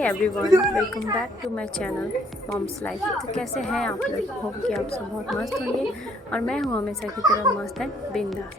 Everyone, welcome back to my channel mom's life. तो कैसे हैं आप लोग? होप कि आप सब बहुत मस्त होंगे और मैं हूँ हमेशा की तरह मस्त एंड बिंदास।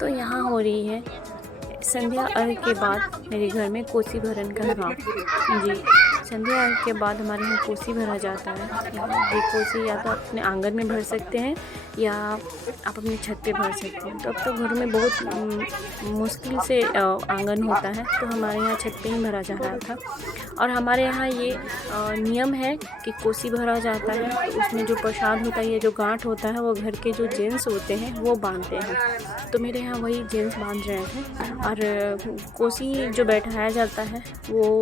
तो यहाँ हो रही है संध्या अर्घ के बाद मेरे घर में कोसी भरन का काम। जी, संध्या अर्घ के बाद हमारे यहाँ कोसी भरा जाता है। ये कोसी या तो अपने आंगन में भर सकते हैं या आप अपनी छत पे भर सकते हैं। तो अब तो घरों में बहुत मुश्किल से आंगन होता है, तो हमारे यहाँ छत पे ही भरा जा रहा था। और हमारे यहाँ ये नियम है कि कोसी भरा जाता है तो उसमें जो प्रसाद होता है, ये जो गांठ होता है, वो घर के जो जेंट्स होते हैं वो बांधते हैं। तो मेरे यहाँ वही जेंट्स बांध रहे थे। और कोसी जो बैठाया जाता है वो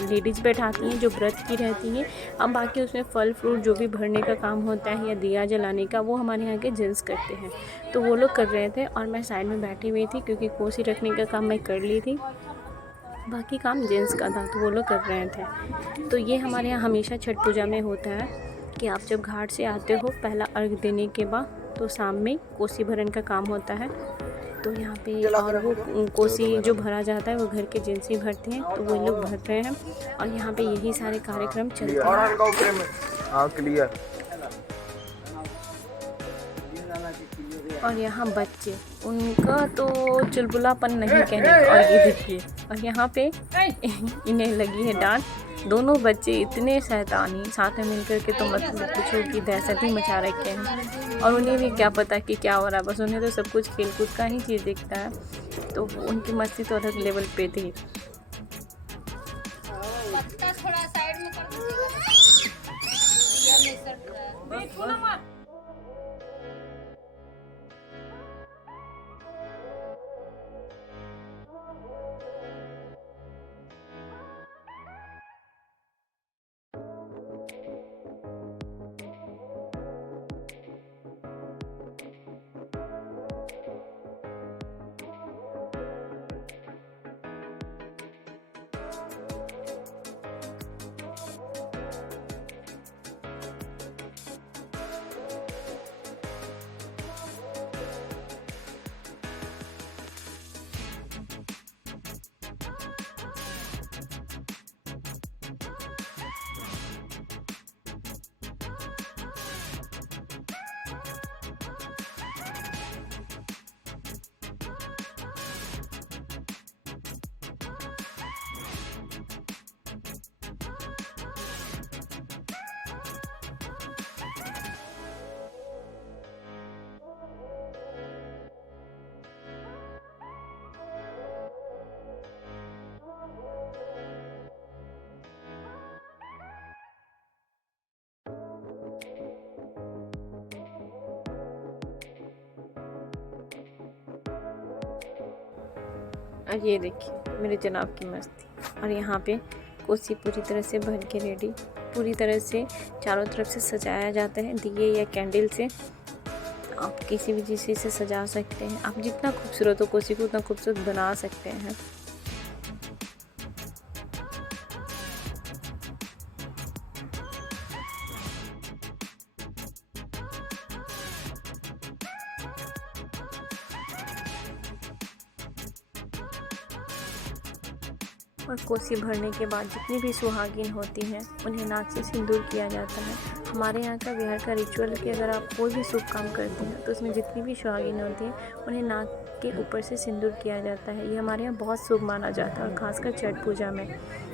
लेडीज़ बैठाती हैं जो व्रत की रहती हैं। अब बाकी उसमें फल फ्रूट जो भी भरने का काम होता है या दिया जलाने का, वो हमारे यहाँ के जेंट्स करते हैं। तो वो लोग कर रहे थे और मैं साइड में बैठी हुई थी, क्योंकि कोसी रखने का काम मैं कर ली थी, बाकी काम जेंट्स का था, तो वो लोग कर रहे थे। तो ये हमारे यहाँ हमेशा छठ पूजा में होता है कि आप जब घाट से आते हो पहला अर्घ देने के बाद, तो शाम में कोसी भरन का काम होता है। तो यहाँ पे और वो कोसी जो भरा जाता है वो घर के जेंट्स ही भरते हैं, तो वो लोग भर रहे हैं और यहाँ पे यही सारे कार्यक्रम चलते हैं। और यहाँ बच्चे, उनका तो चुलबुलापन नहीं कहने का। और ये देखिए, और यहाँ पे इन्हें लगी है डांट। दोनों बच्चे इतने शैतानी साथ में मिलकर के, तो मतलब पूछो कि दहशत ही मचा रखे हैं। और उन्हें भी क्या पता कि क्या हो रहा है, बस उन्हें तो सब कुछ खेल कूद का ही चीज़ दिखता है। तो उनकी मस्ती तो अलग लेवल पे थी। थोड़ा साइड में कर दीजिएगा। और ये देखिए मेरे जनाब की मस्ती। और यहाँ पे कोसी पूरी तरह से भर के रेडी, पूरी तरह से चारों तरफ से सजाया जाता है दिए या कैंडल से। आप किसी भी चीज़ से सजा सकते हैं, आप जितना खूबसूरत हो कोसी को उतना खूबसूरत बना सकते हैं। और कोसी भरने के बाद जितनी भी सुहागिन होती हैं उन्हें नाक से सिंदूर किया जाता है। हमारे यहाँ का बिहार का रिचुअल कि अगर आप कोई भी शुभ काम करते हैं तो उसमें जितनी भी सुहागिन होती हैं उन्हें नाक के ऊपर से सिंदूर किया जाता है। ये हमारे यहाँ बहुत शुभ माना जाता है। और ख़ासकर छठ पूजा में,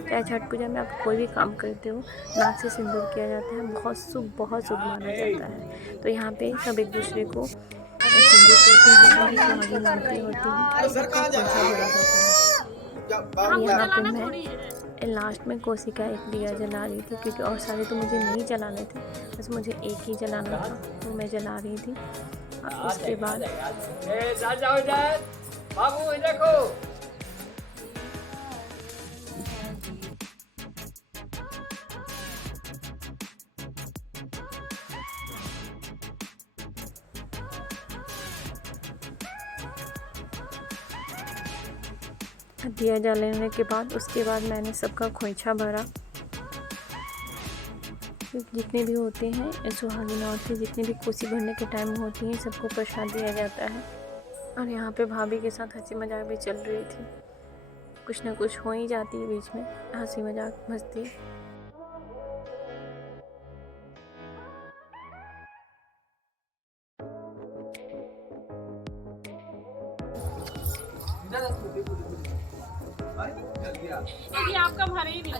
चाहे छठ पूजा में आप कोई भी काम करते हो, नाक से सिंदूर किया जाता है, बहुत शुभ माना जाता है। तो यहाँ पे सब एक दूसरे को सिंदूर करके जितनी भी सुहागिन औरतें होती हैं सबको पोंछा भरा जाता है। यहाँ पे मैं लास्ट में कोसी का एक दिया जला रही थी, क्योंकि और सारे तो मुझे नहीं जलाने थे, बस मुझे एक ही जलाना था, तो मैं जला रही थी। और उसके बाद दिया जलाने के बाद उसके बाद मैंने सबका खोइछा भरा। जितने भी होते हैं सुहागिन औरतें, जितनी भी कोसी भरने के टाइम होती हैं, सबको प्रसाद दिया जाता है। और यहाँ पे भाभी के साथ हंसी मजाक भी चल रही थी। कुछ ना कुछ हो ही जाती है बीच में, हंसी मजाक मस्ती। ये आपका भरे ही नहीं।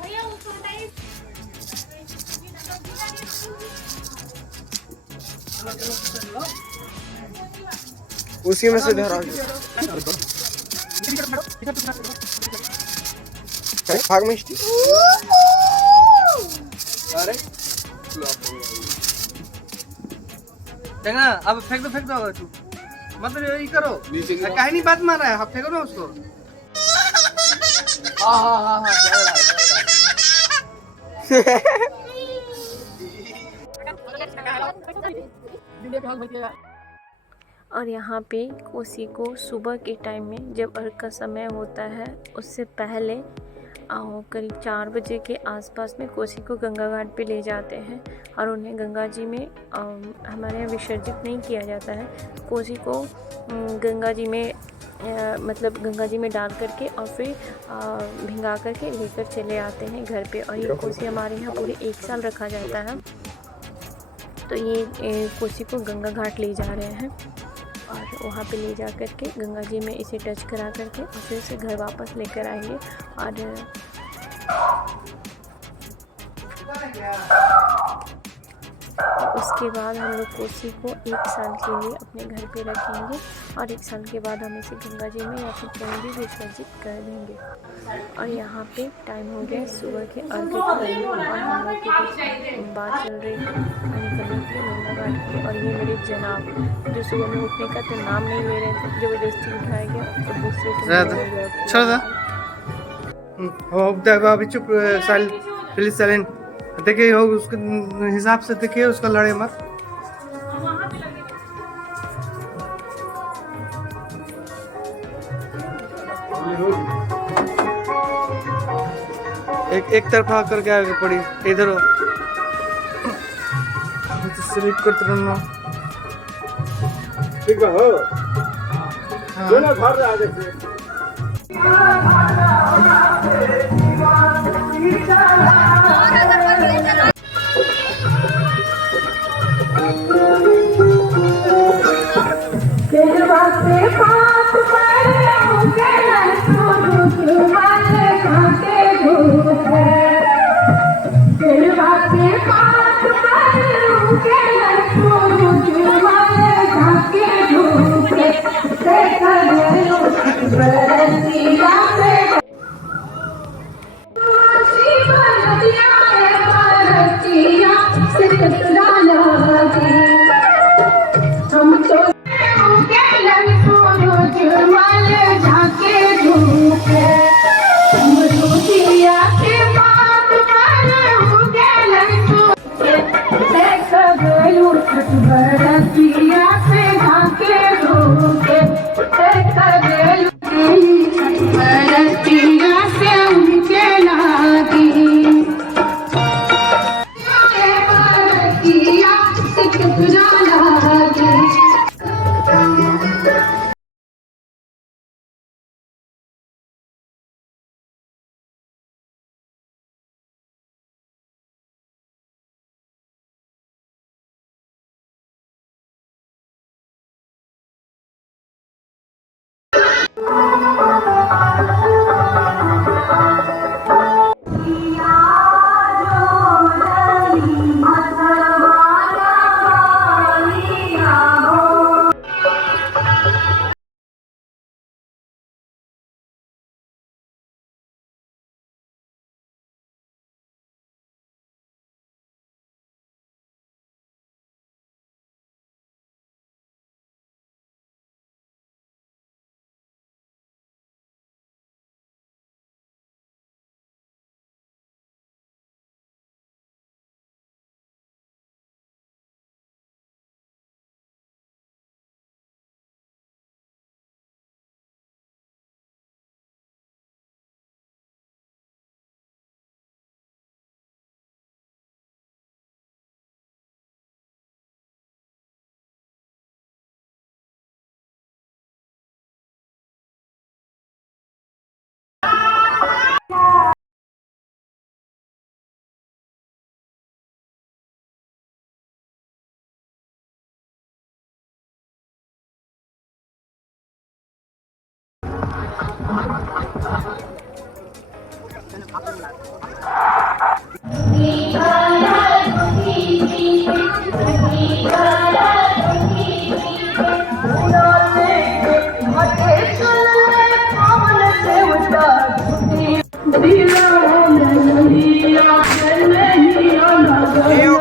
भैया उसको बताइए। उसी में से धरा भाग में अरे देखना अब फेंक दो तू मतलब ये करो काहे नहीं बात मान रहा है, आप फेंको ना उसको। हाँ और यहाँ पे कोसी को सुबह के टाइम में जब अर्घ का समय होता है, उससे पहले करीब 4 बजे के आसपास में कोसी को गंगा घाट पे ले जाते हैं और उन्हें गंगा जी में हमारे यहाँ विसर्जित नहीं किया जाता है। कोसी को गंगा जी में मतलब गंगा जी में डाल करके और फिर भिंगा करके लेकर चले आते हैं घर पे। और ये कोसी हमारे यहाँ पूरे 1 साल रखा जाता है। तो ये कोसी को गंगा घाट ले जा रहे हैं और वहाँ पे ले जा करके गंगा जी में इसे टच करा करके और फिर से घर वापस लेकर आएंगे। और उसके बाद हम लोग कोसी को 1 साल के लिए अपने घर पे रखेंगे और 1 साल के बाद हम इसे गंगा जी में या फिर कहीं भी विसर्जित कर देंगे। और यहाँ पे टाइम हो गया सुबह के अर्घ का और हम लोग की बात चल रही है निकलने की गंगा घाट की। और ये मेरे जनाब जो सुबह में उठने का तो नाम नहीं ले रहे थे, जबरदस्ती उठाया गया और दूसरे से अभी चुप प्लीज साइलेंट। देखिए हो उसके हिसाब से देखिए, उसका लड़े मत। एक तरफा करके आगे पड़ी इधर हो स्लिप करते रहना। ठीक है हो दोनों घर आगे से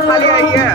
खाली आई है।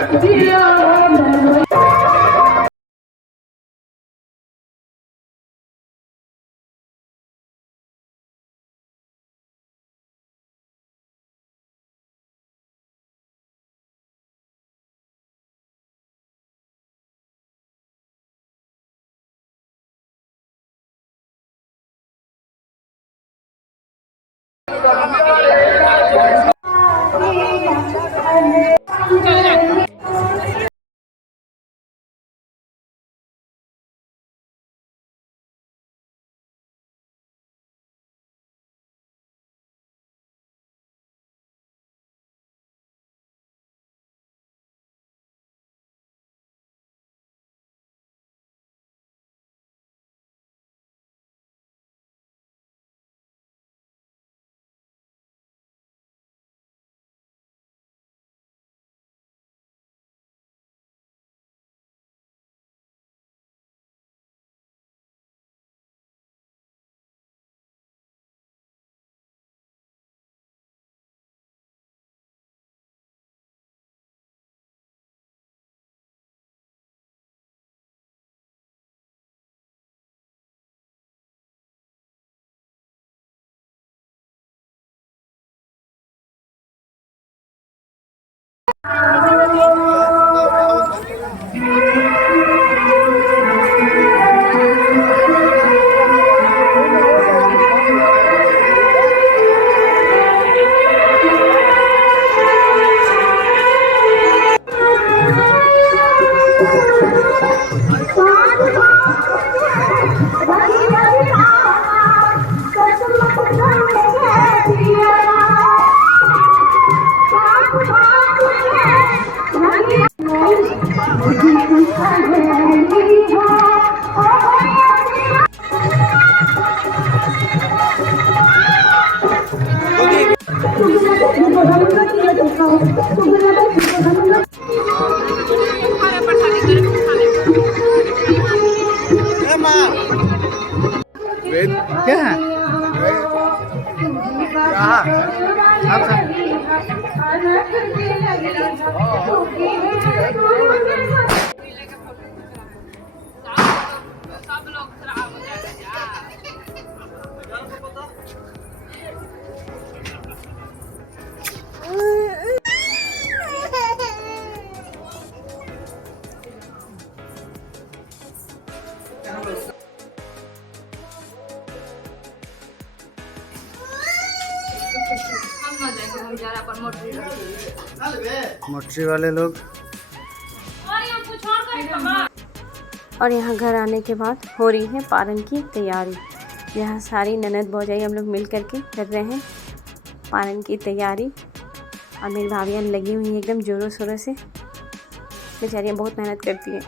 क्या है? सब लोग खराब हो जाएगा। मोटरी वाले लोग। और यहाँ घर आने के बाद हो रही है पारन की तैयारी। यहाँ सारी ननद भौजाई हम लोग मिल करके कर रहे हैं पारन की तैयारी। और मेरी भाभियाँ लगी हुई हैं एकदम ज़ोरों शोरों से। बेचारियाँ बहुत मेहनत करती हैं।